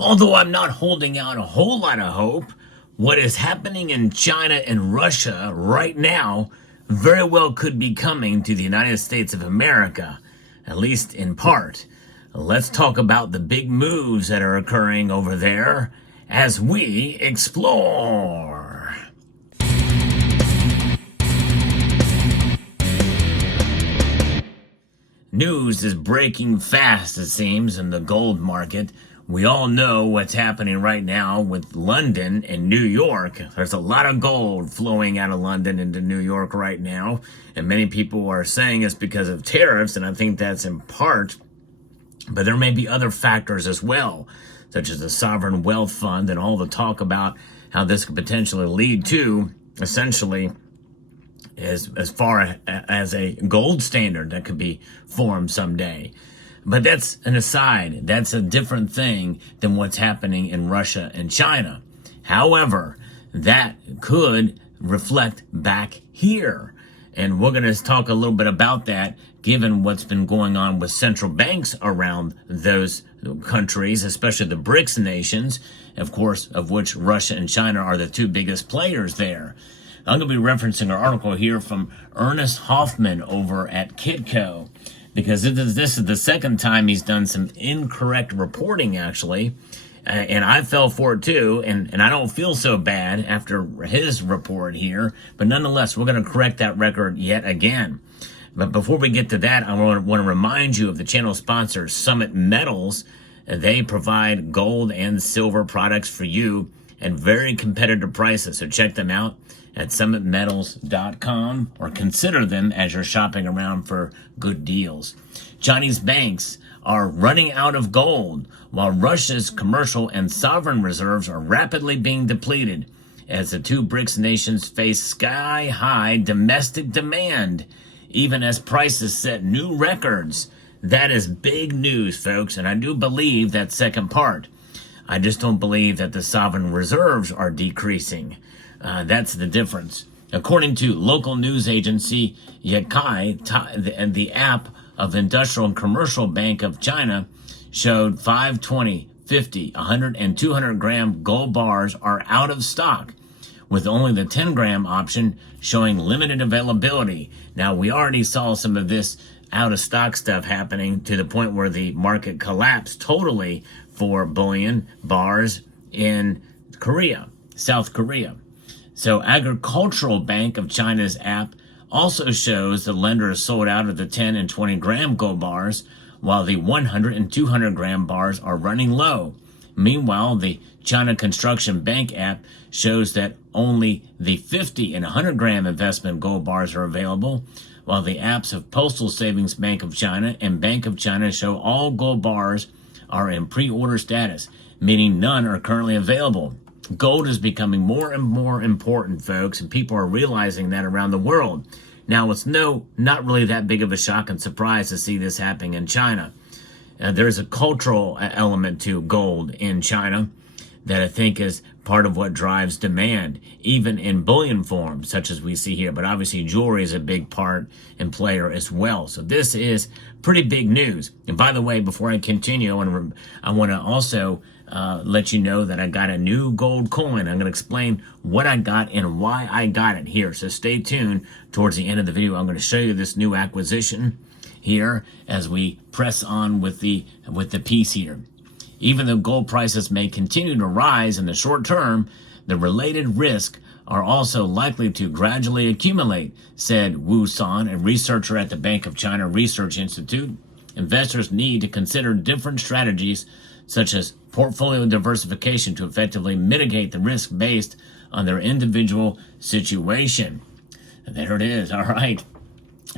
Although I'm not holding out a whole lot of hope, what is happening in China and Russia right now very well could be coming to the United States of America, at least in part. Let's talk about the big moves that are occurring over there as we explore. News is breaking fast, it seems, in the gold market. We all know what's happening right now with London and New York. There's a lot of gold flowing out of London into New York right now, and many people are saying it's because of tariffs, and I think that's in part, but there may be other factors as well, such as the sovereign wealth fund and all the talk about how this could potentially lead to, essentially, as far as a gold standard that could be formed someday. But that's an aside. That's a different thing than what's happening in Russia and China. However, that could reflect back here. And we're going to talk a little bit about that, given what's been going on with central banks around those countries, especially the BRICS nations, of course, of which Russia and China are the two biggest players there. I'm going to be referencing an article here from Ernest Hoffman over at Kitco, because this is the second time he's done some incorrect reporting, actually, and I fell for it too, and I don't feel so bad after his report here, but nonetheless, we're going to correct that record yet again. But before we get to that, I want to remind you of the channel sponsor, Summit Metals. They provide gold and silver products for you at very competitive prices, so check them out at summitmetals.com, or consider them as you're shopping around for good deals. Chinese banks are running out of gold, while Russia's commercial and sovereign reserves are rapidly being depleted as the two BRICS nations face sky-high domestic demand, even as prices set new records. That is big news, folks, and I do believe that second part. I just don't believe that the sovereign reserves are decreasing. That's the difference. According to local news agency Yakai, the app of Industrial and Commercial Bank of China showed 5, 20, 50, 100, and 200 gram gold bars are out of stock, with only the 10 gram option showing limited availability. Now, we already saw some of this out of stock stuff happening to the point where the market collapsed totally for bullion bars in South Korea. So Agricultural Bank of China's app also shows the lenders sold out of the 10 and 20 gram gold bars, while the 100 and 200 gram bars are running low. Meanwhile, the China Construction Bank app shows that only the 50 and 100 gram investment gold bars are available, while the apps of Postal Savings Bank of China and Bank of China show all gold bars are in pre-order status, meaning none are currently available. Gold is becoming more and more important, folks, and people are realizing that around the world. Now, it's not really that big of a shock and surprise to see this happening in China. There's a cultural element to gold in China that I think is part of what drives demand, even in bullion form, such as we see here. But obviously, jewelry is a big part and player as well. So this is pretty big news. And by the way, before I continue, I want to also let you know that I got a new gold coin. I'm going to explain what I got and why I got it here. So stay tuned. Towards the end of the video, I'm going to show you this new acquisition here as we press on with the piece here. Even though gold prices may continue to rise in the short term, the related risk are also likely to gradually accumulate, said Wu San, a researcher at the Bank of China Research Institute. Investors need to consider different strategies, such as portfolio diversification, to effectively mitigate the risk based on their individual situation. And there it is. All right.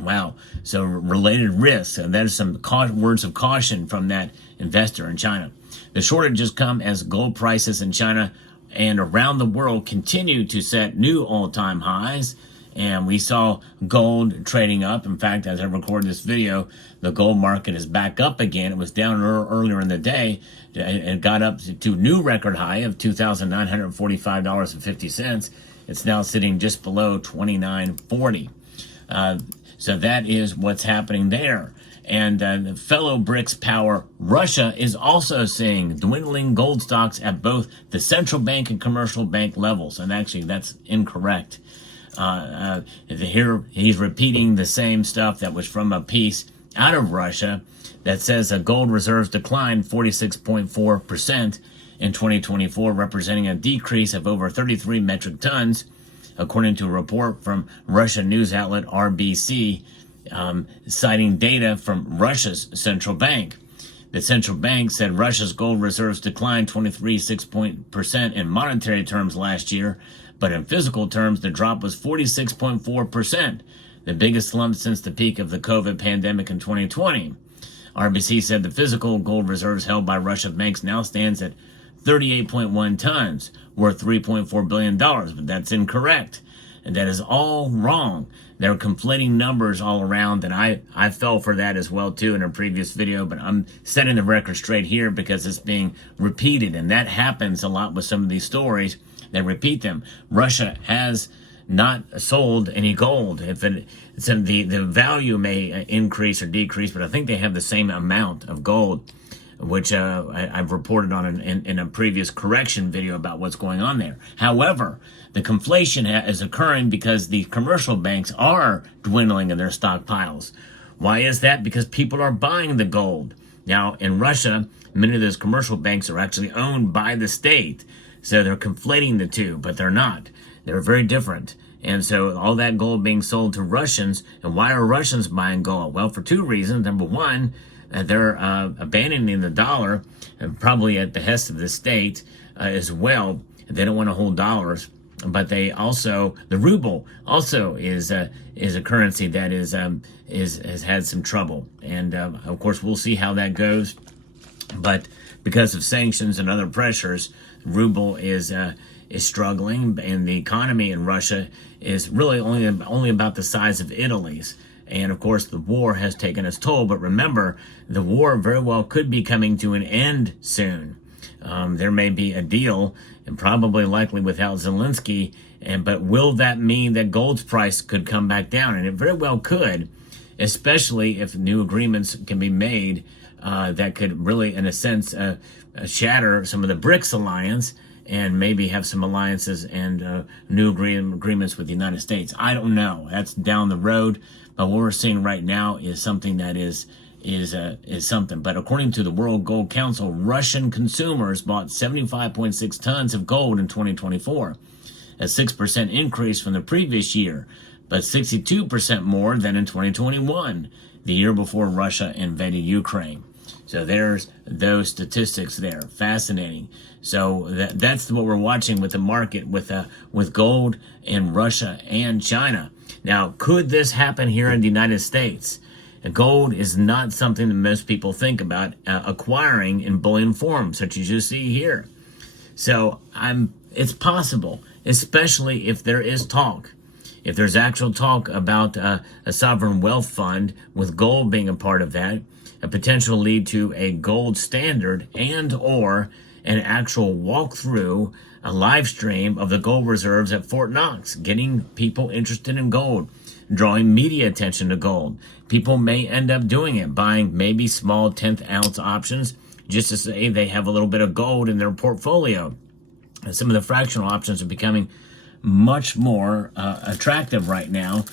Wow. So related risks, and there's some words of caution from that investor in China. The shortages come as gold prices in China and around the world continue to set new all-time highs. And we saw gold trading up. In fact, as I record this video, the gold market is back up again. It was down earlier in the day. It got up to a new record high of $2,945.50. It's now sitting just below $2,940. So that is what's happening there. And the fellow BRICS power, Russia, is also seeing dwindling gold stocks at both the central bank and commercial bank levels. And actually, that's incorrect. Here, he's repeating the same stuff that was from a piece out of Russia that says gold reserves declined 46.4% in 2024, representing a decrease of over 33 metric tons, according to a report from Russian news outlet RBC, citing data from Russia's central bank. The central bank said Russia's gold reserves declined 23.6% in monetary terms last year, but in physical terms, the drop was 46.4%, the biggest slump since the peak of the COVID pandemic in 2020. RBC said the physical gold reserves held by Russian banks now stands at 38.1 tons, worth $3.4 billion, but that's incorrect. And that is all wrong. They're conflating numbers all around, and I fell for that as well, too, in a previous video, but I'm setting the record straight here because it's being repeated, and that happens a lot with some of these stories. They repeat them. Russia has not sold any gold. The value may increase or decrease, but I think they have the same amount of gold, which I've reported on in a previous correction video about what's going on there. However, the conflation is occurring because the commercial banks are dwindling in their stockpiles. Why is that? Because people are buying the gold. Now, in Russia, many of those commercial banks are actually owned by the state. So they're conflating the two, but they're not. They're very different. And so all that gold being sold to Russians, and why are Russians buying gold? Well, for two reasons. Number one, they're abandoning the dollar, and probably at the behest of the state as well. They don't want to hold dollars, but they also, the ruble also is a currency that has had some trouble. And of course, we'll see how that goes. But because of sanctions and other pressures, ruble is struggling, and the economy in Russia is really only about the size of Italy's. And of course, the war has taken its toll. But remember, the war very well could be coming to an end soon. There may be a deal, and probably likely without Zelensky. But will that mean that gold's price could come back down? And it very well could, especially if new agreements can be made that could really, in a sense, shatter some of the BRICS alliance and maybe have some alliances and new agreements with the United States. I don't know. That's down the road. But what we're seeing right now is something that is something. But according to the World Gold Council, Russian consumers bought 75.6 tons of gold in 2024, a 6% increase from the previous year, but 62% more than in 2021, the year before Russia invaded Ukraine. So there's those statistics there. Fascinating. So that's what we're watching with the market, with gold in Russia and China. Now, could this happen here in the United States? Gold is not something that most people think about acquiring in bullion form, such as you see here. So it's possible, especially if there is talk. If there's actual talk about a sovereign wealth fund with gold being a part of that, a potential lead to a gold standard and or an actual walkthrough, a live stream of the gold reserves at Fort Knox, getting people interested in gold, drawing media attention to gold. People may end up doing it, buying maybe small 10th ounce options just to say they have a little bit of gold in their portfolio. And some of the fractional options are becoming much more attractive right now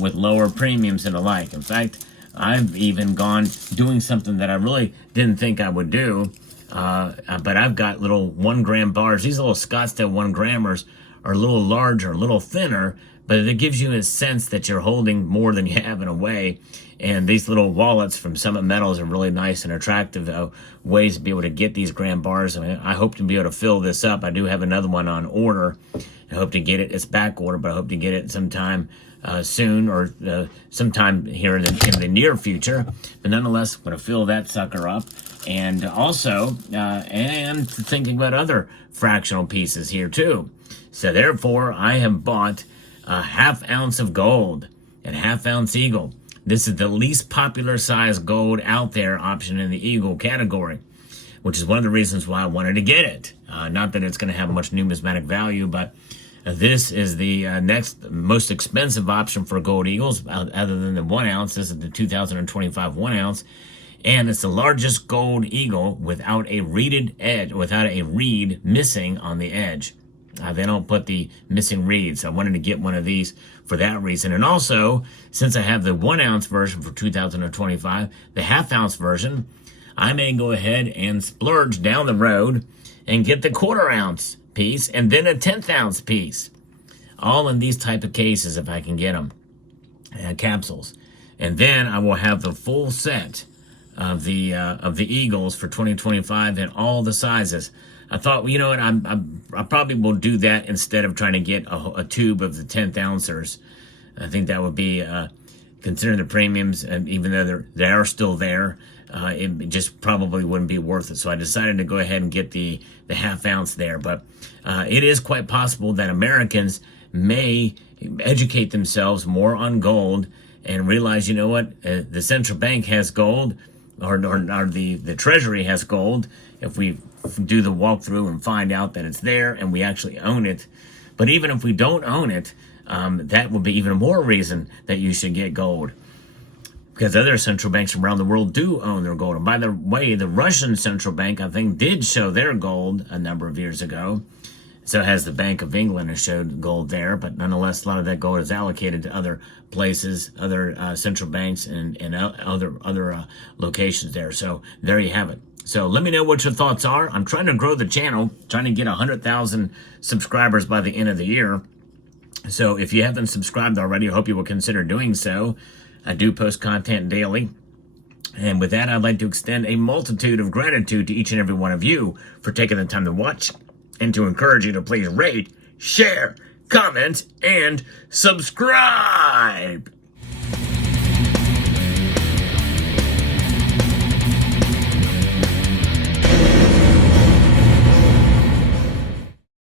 with lower premiums and the like. In fact, I've even gone doing something that I really didn't think I would do, but I've got little 1 gram bars. These little Scottsdale 1 grammers are a little larger, a little thinner, but it gives you a sense that you're holding more than you have in a way. And these little wallets from Summit Metals are really nice and attractive ways to be able to get these gram bars. I hope to be able to fill this up. I do have another one on order. I hope to get it. It's back order, but I hope to get it sometime soon or sometime here in the near future. But nonetheless, I'm going to fill that sucker up. And also, and thinking about other fractional pieces here too. So therefore, I have bought a 1/2 ounce of gold and 1/2 ounce eagle. This is the least popular size gold out there option in the eagle category, which is one of the reasons why I wanted to get it. Not that it's going to have much numismatic value, but This is the next most expensive option for gold eagles, other than the 1 ounce. This is the 2025 1 ounce. And it's the largest gold eagle without a reeded edge, without a reed missing on the edge. They don't put the missing reeds. I wanted to get one of these for that reason. And also, since I have the 1 ounce version for 2025, the half ounce version, I may go ahead and splurge down the road and get the 1/4 ounce piece and then a 1/10 ounce piece. All in these type of cases if I can get them, capsules. And then I will have the full set of the eagles for 2025 in all the sizes. I thought, well, you know what, I probably will do that instead of trying to get a tube of the 10th ouncers. I think that would be, considering the premiums, and even though they are still there, it just probably wouldn't be worth it. So I decided to go ahead and get the half ounce there. But it is quite possible that Americans may educate themselves more on gold and realize, you know what, the central bank has gold, or the Treasury has gold. If we do the walkthrough and find out that it's there and we actually own it. But even if we don't own it, that would be even more reason that you should get gold, because other central banks around the world do own their gold. And by the way, the Russian central bank, I think, did show their gold a number of years ago. So has the Bank of England, has showed gold there, but nonetheless, a lot of that gold is allocated to other places, other central banks, and other locations there. So there you have it. So let me know what your thoughts are. I'm trying to grow the channel, trying to get 100,000 subscribers by the end of the year. So if you haven't subscribed already, I hope you will consider doing so. I do post content daily. And with that, I'd like to extend a multitude of gratitude to each and every one of you for taking the time to watch, and to encourage you to please rate, share, comment, and subscribe.